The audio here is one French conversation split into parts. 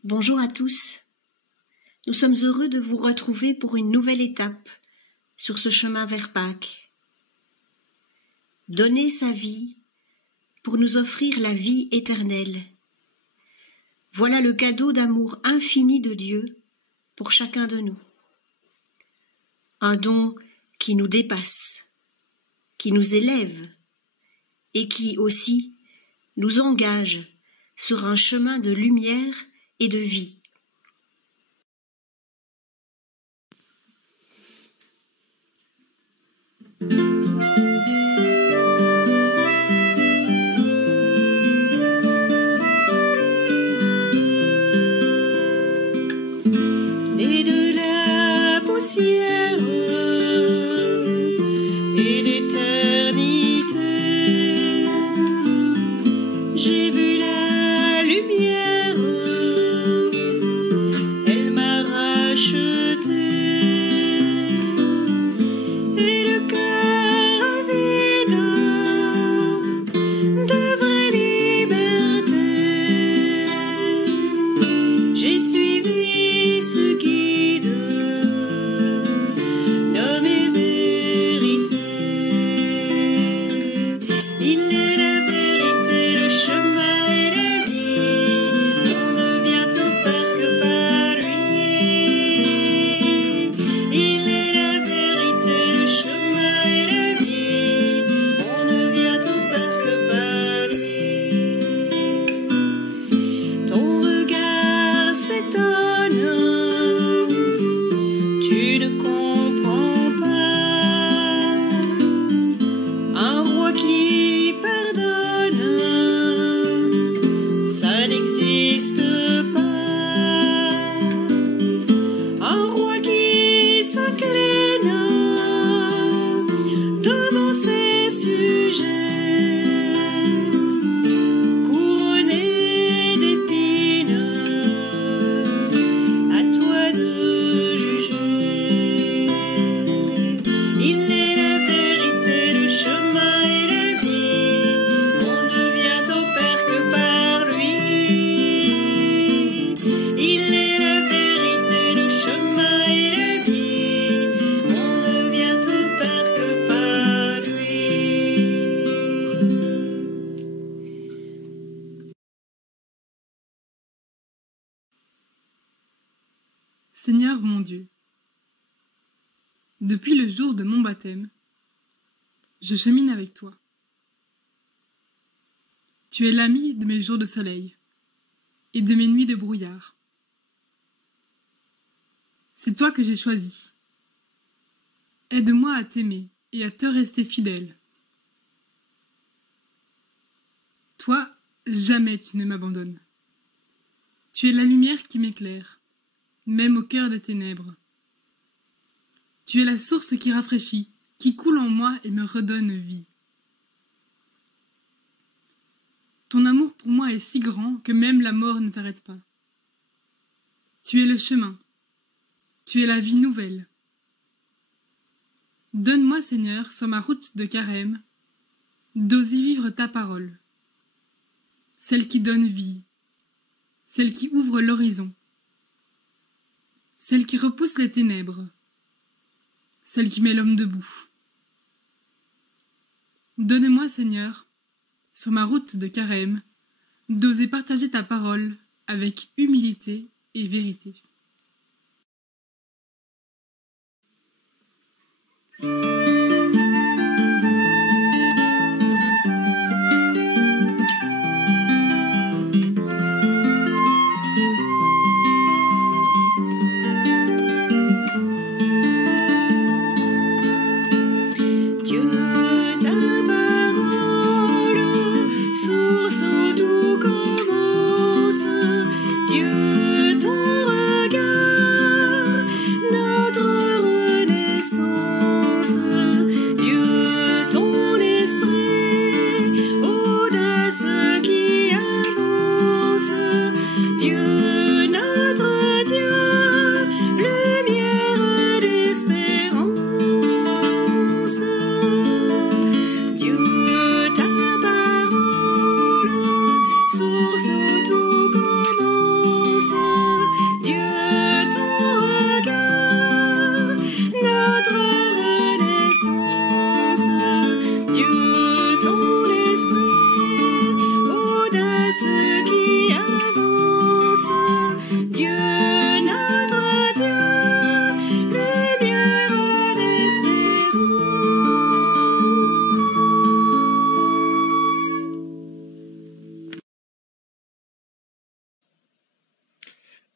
Bonjour à tous. Nous sommes heureux de vous retrouver pour une nouvelle étape sur ce chemin vers Pâques. Donner sa vie pour nous offrir la vie éternelle. Voilà le cadeau d'amour infini de Dieu pour chacun de nous. Un don qui nous dépasse, qui nous élève et qui aussi nous engage sur un chemin de lumière et de vie. Né de la poussière et d'éternité, j'ai vu la lumière, elle m'a racheté, et le cœur avide de vraie liberté, j'ai suivi ce guide, nommé vérité. Il est la vérité, le chemin et la vie. On ne vient au Père que par lui. Il est la vérité, le chemin et la vie. On ne vient au Père que par lui. Ton regard s'étonne, tu ne comprends pas. Un roi qui pardonne, ça n'existe pas. Un roi qui s'incline devant ses sujets, couronné d'épines, à toi de juger. Il est la vérité, le chemin et la vie. On ne vient au Père que par lui. Il est la vérité, le chemin et la vie. On ne vient au Père que par lui. Seigneur mon Dieu, depuis le jour de mon baptême, je chemine avec toi. Tu es l'ami de mes jours de soleil et de mes nuits de brouillard. C'est toi que j'ai choisi. Aide-moi à t'aimer et à te rester fidèle. Toi, jamais tu ne m'abandonnes. Tu es la lumière qui m'éclaire, même au cœur des ténèbres. Tu es la source qui rafraîchit, qui coule en moi et me redonne vie. Ton amour pour moi est si grand que même la mort ne t'arrête pas. Tu es le chemin. Tu es la vie nouvelle. Donne-moi, Seigneur, sur ma route de carême, d'oser vivre ta parole, celle qui donne vie, celle qui ouvre l'horizon, celle qui repousse les ténèbres, celle qui met l'homme debout. Donne-moi, Seigneur, sur ma route de carême, d'oser partager ta parole avec humilité et vérité. Dieu, ta parole, source où tout commence. Dieu, ton regard, notre renaissance.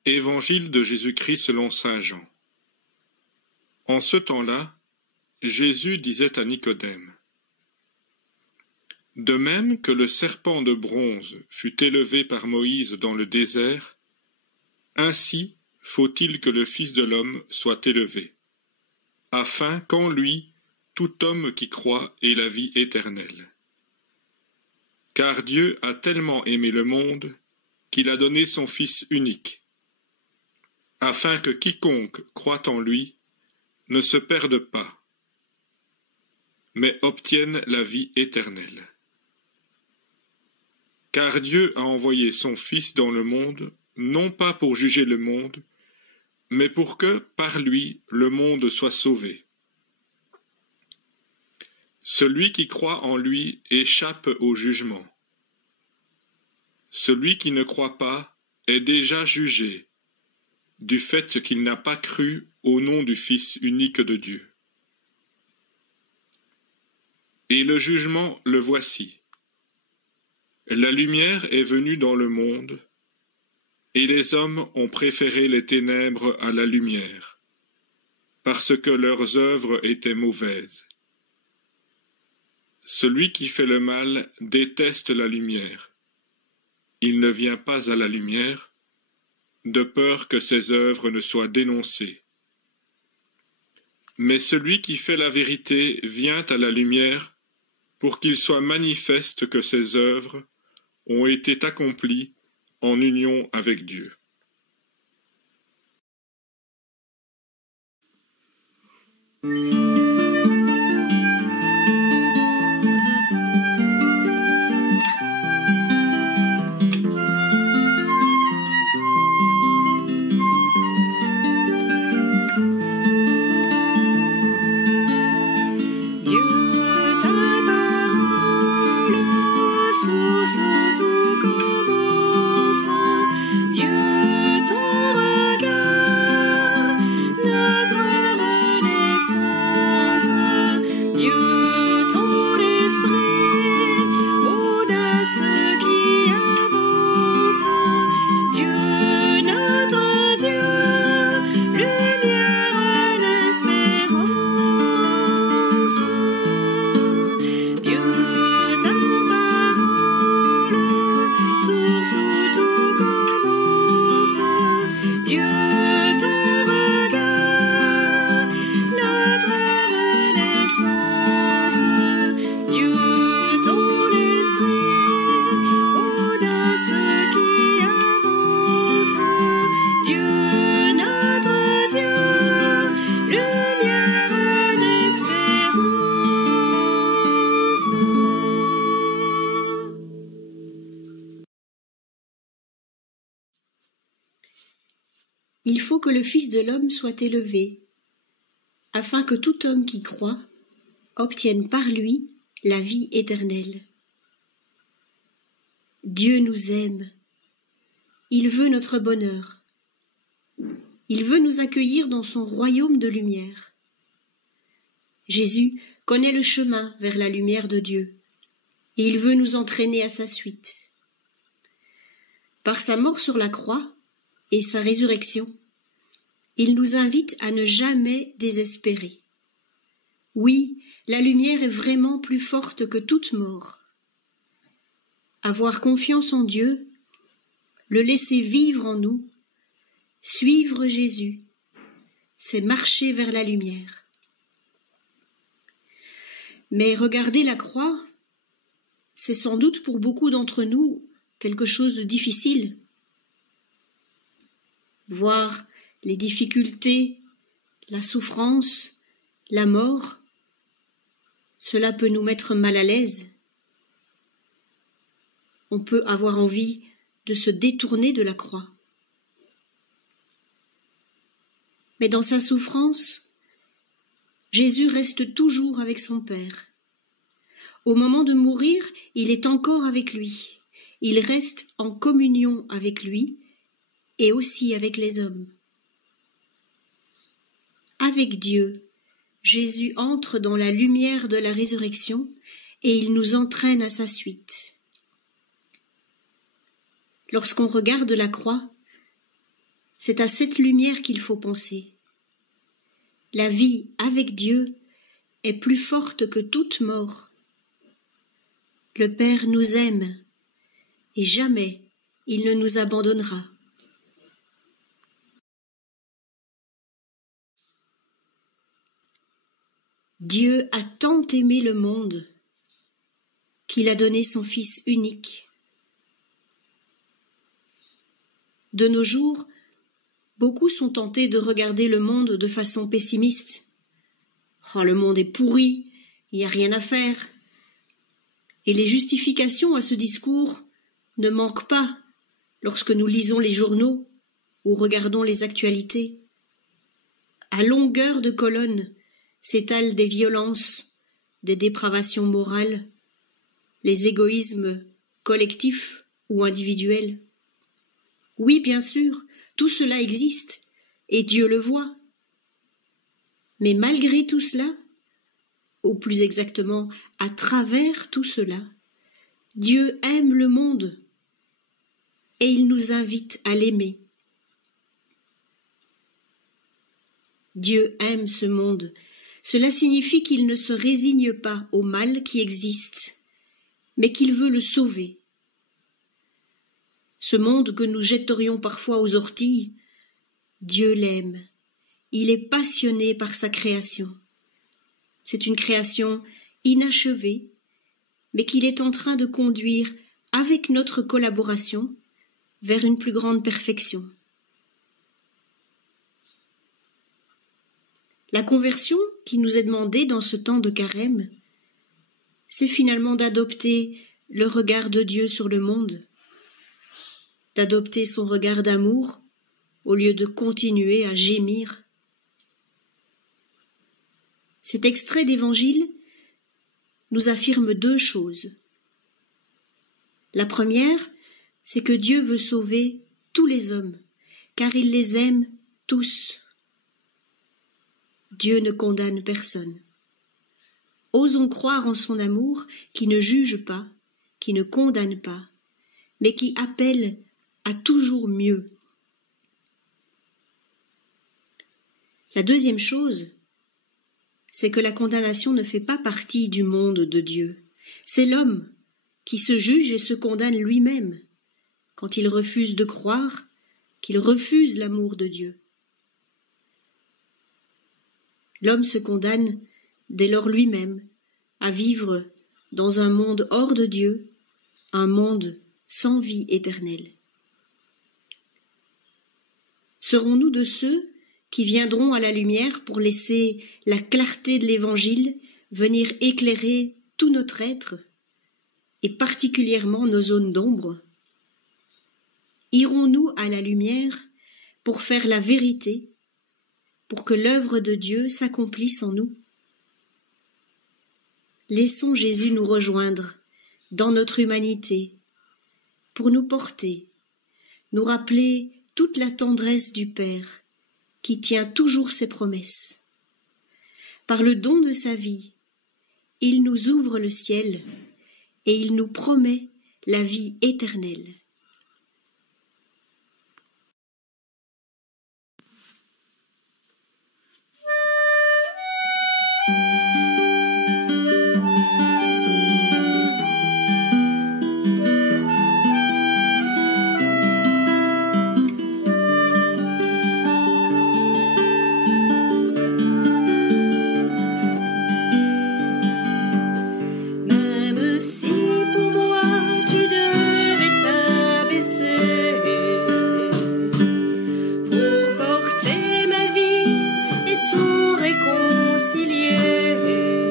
Évangile de Jésus-Christ selon saint Jean. En ce temps-là, Jésus disait à Nicodème: « De même que le serpent de bronze fut élevé par Moïse dans le désert, ainsi faut-il que le Fils de l'homme soit élevé, afin qu'en lui tout homme qui croit ait la vie éternelle. Car Dieu a tellement aimé le monde qu'il a donné son Fils unique, afin que quiconque croit en lui ne se perde pas, mais obtienne la vie éternelle. Car Dieu a envoyé son Fils dans le monde, non pas pour juger le monde, mais pour que, par lui, le monde soit sauvé. Celui qui croit en lui échappe au jugement. Celui qui ne croit pas est déjà jugé, du fait qu'il n'a pas cru au nom du Fils unique de Dieu. Et le jugement, le voici. La lumière est venue dans le monde, et les hommes ont préféré les ténèbres à la lumière, parce que leurs œuvres étaient mauvaises. Celui qui fait le mal déteste la lumière. Il ne vient pas à la lumière, de peur que ses œuvres ne soient dénoncées. Mais celui qui fait la vérité vient à la lumière pour qu'il soit manifeste que ses œuvres ont été accomplies en union avec Dieu. Il faut que le Fils de l'homme soit élevé, afin que tout homme qui croit obtienne par lui la vie éternelle. Dieu nous aime. Il veut notre bonheur. Il veut nous accueillir dans son royaume de lumière. Jésus connaît le chemin vers la lumière de Dieu, et il veut nous entraîner à sa suite. Par sa mort sur la croix et sa résurrection, il nous invite à ne jamais désespérer. Oui, la lumière est vraiment plus forte que toute mort. Avoir confiance en Dieu, le laisser vivre en nous, suivre Jésus, c'est marcher vers la lumière. Mais regarder la croix, c'est sans doute pour beaucoup d'entre nous quelque chose de difficile. Voir les difficultés, la souffrance, la mort, cela peut nous mettre mal à l'aise. On peut avoir envie de se détourner de la croix. Mais dans sa souffrance, Jésus reste toujours avec son Père. Au moment de mourir, il est encore avec lui. Il reste en communion avec lui et aussi avec les hommes. Avec Dieu, Jésus entre dans la lumière de la résurrection et il nous entraîne à sa suite. Lorsqu'on regarde la croix, c'est à cette lumière qu'il faut penser. La vie avec Dieu est plus forte que toute mort. Le Père nous aime et jamais il ne nous abandonnera. Dieu a tant aimé le monde qu'il a donné son Fils unique. De nos jours, beaucoup sont tentés de regarder le monde de façon pessimiste. Oh, le monde est pourri, il n'y a rien à faire. Et les justifications à ce discours ne manquent pas lorsque nous lisons les journaux ou regardons les actualités. À longueur de colonnes s'étalent des violences, des dépravations morales, les égoïsmes collectifs ou individuels. Oui, bien sûr, tout cela existe, et Dieu le voit. Mais malgré tout cela, ou plus exactement à travers tout cela, Dieu aime le monde, et il nous invite à l'aimer. Dieu aime ce monde. Cela signifie qu'il ne se résigne pas au mal qui existe, mais qu'il veut le sauver. Ce monde que nous jetterions parfois aux orties, Dieu l'aime. Il est passionné par sa création. C'est une création inachevée, mais qu'il est en train de conduire, avec notre collaboration, vers une plus grande perfection. La conversion qui nous est demandée dans ce temps de carême, c'est finalement d'adopter le regard de Dieu sur le monde, d'adopter son regard d'amour au lieu de continuer à gémir. Cet extrait d'Évangile nous affirme deux choses. La première, c'est que Dieu veut sauver tous les hommes, car il les aime tous. Dieu ne condamne personne. Osons croire en son amour qui ne juge pas, qui ne condamne pas, mais qui appelle à toujours mieux. La deuxième chose, c'est que la condamnation ne fait pas partie du monde de Dieu. C'est l'homme qui se juge et se condamne lui-même quand il refuse de croire, qu'il refuse l'amour de Dieu. L'homme se condamne dès lors lui-même à vivre dans un monde hors de Dieu, un monde sans vie éternelle. Serons-nous de ceux qui viendront à la lumière pour laisser la clarté de l'Évangile venir éclairer tout notre être, et particulièrement nos zones d'ombre? Irons-nous à la lumière pour faire la vérité, pour que l'œuvre de Dieu s'accomplisse en nous? Laissons Jésus nous rejoindre dans notre humanité, pour nous porter, nous rappeler toute la tendresse du Père, qui tient toujours ses promesses. Par le don de sa vie, il nous ouvre le ciel et il nous promet la vie éternelle. Même si pour moi tu devais t'abaisser pour porter ma vie et tout réconcilier,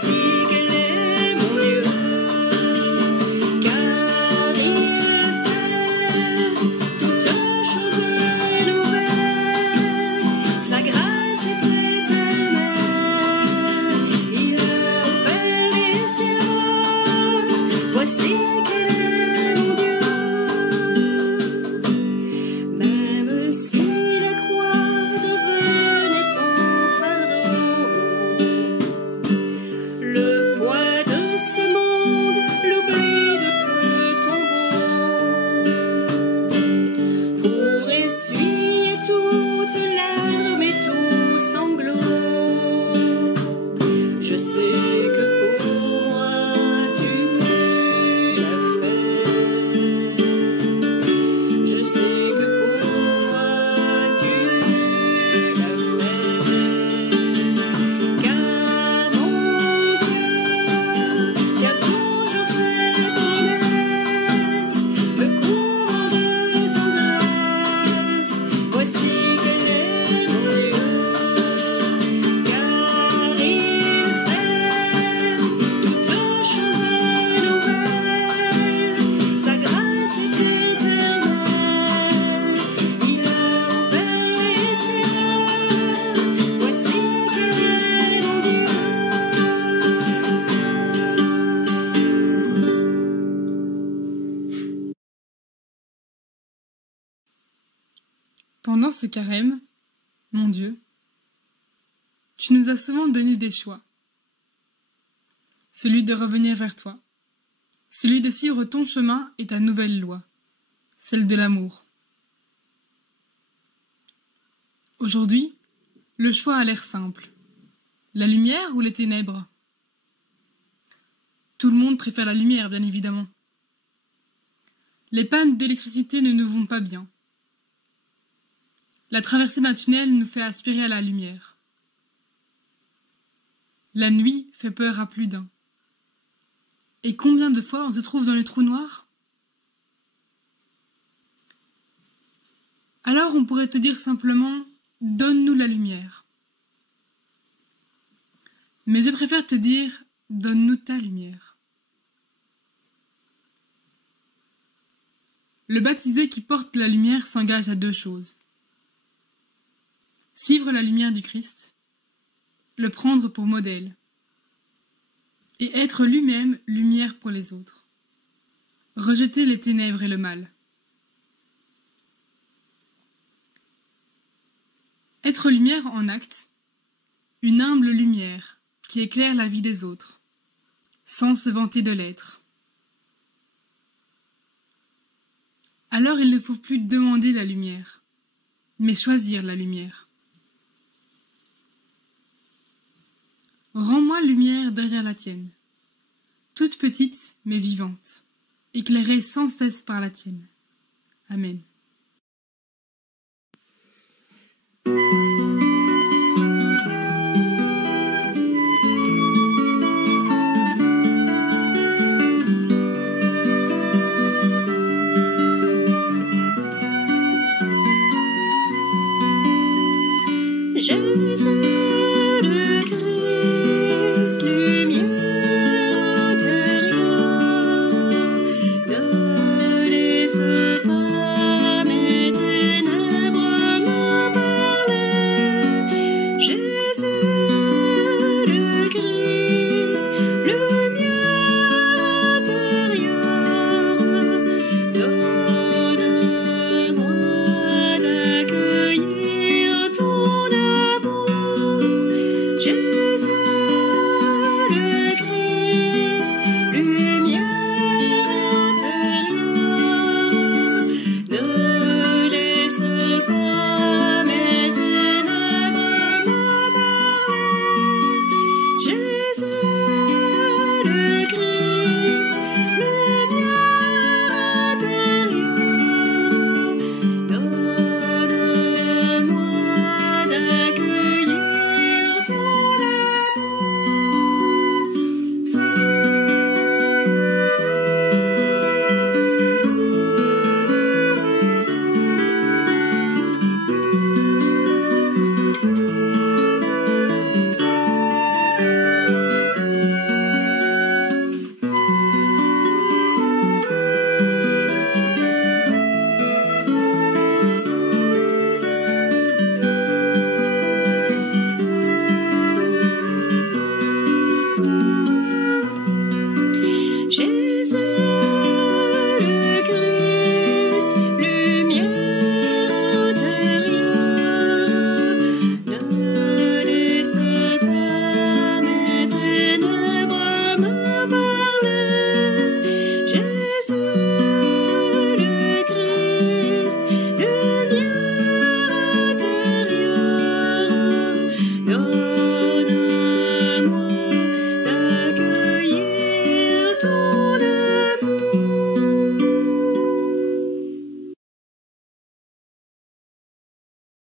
Voici qu'elle est mon Dieu, car il fait toutes choses nouvelles. Sa grâce est éternelle, il a ouvert les cieux. Voici qu'elle est mon Dieu. Même si la croix devenait ton fardeau, le poids de ce monde, l'oubli de le tombeau, pour essuyer toute larme et tout sanglot, je sais que pour moi tu l'as fait. Je sais que pour moi tu l'as fait, car mon Dieu tient toujours ses promesses, me couvrant de tendresse. Voici qu'elle est mon Dieu, car il fait toutes choses nouvelles. Sa grâce est éternelle, il a ouvert les cieux. Voici qu'elle est mon Dieu. Pendant ce carême, mon Dieu, tu nous as souvent donné des choix. Celui de revenir vers toi, celui de suivre ton chemin et ta nouvelle loi, celle de l'amour. Aujourd'hui, le choix a l'air simple. La lumière ou les ténèbres? Tout le monde préfère la lumière, bien évidemment. Les pannes d'électricité ne nous vont pas bien. La traversée d'un tunnel nous fait aspirer à la lumière. La nuit fait peur à plus d'un. Et combien de fois on se trouve dans le trou noir? Alors on pourrait te dire simplement « Donne-nous la lumière ». Mais je préfère te dire « Donne-nous ta lumière ». Le baptisé qui porte la lumière s'engage à deux choses. Suivre la lumière du Christ, le prendre pour modèle, et être lui-même lumière pour les autres. Rejeter les ténèbres et le mal. Être lumière en acte, une humble lumière qui éclaire la vie des autres, sans se vanter de l'être. Alors il ne faut plus demander la lumière, mais choisir la lumière. Rends-moi lumière derrière la tienne, toute petite mais vivante, éclairée sans cesse par la tienne. Amen.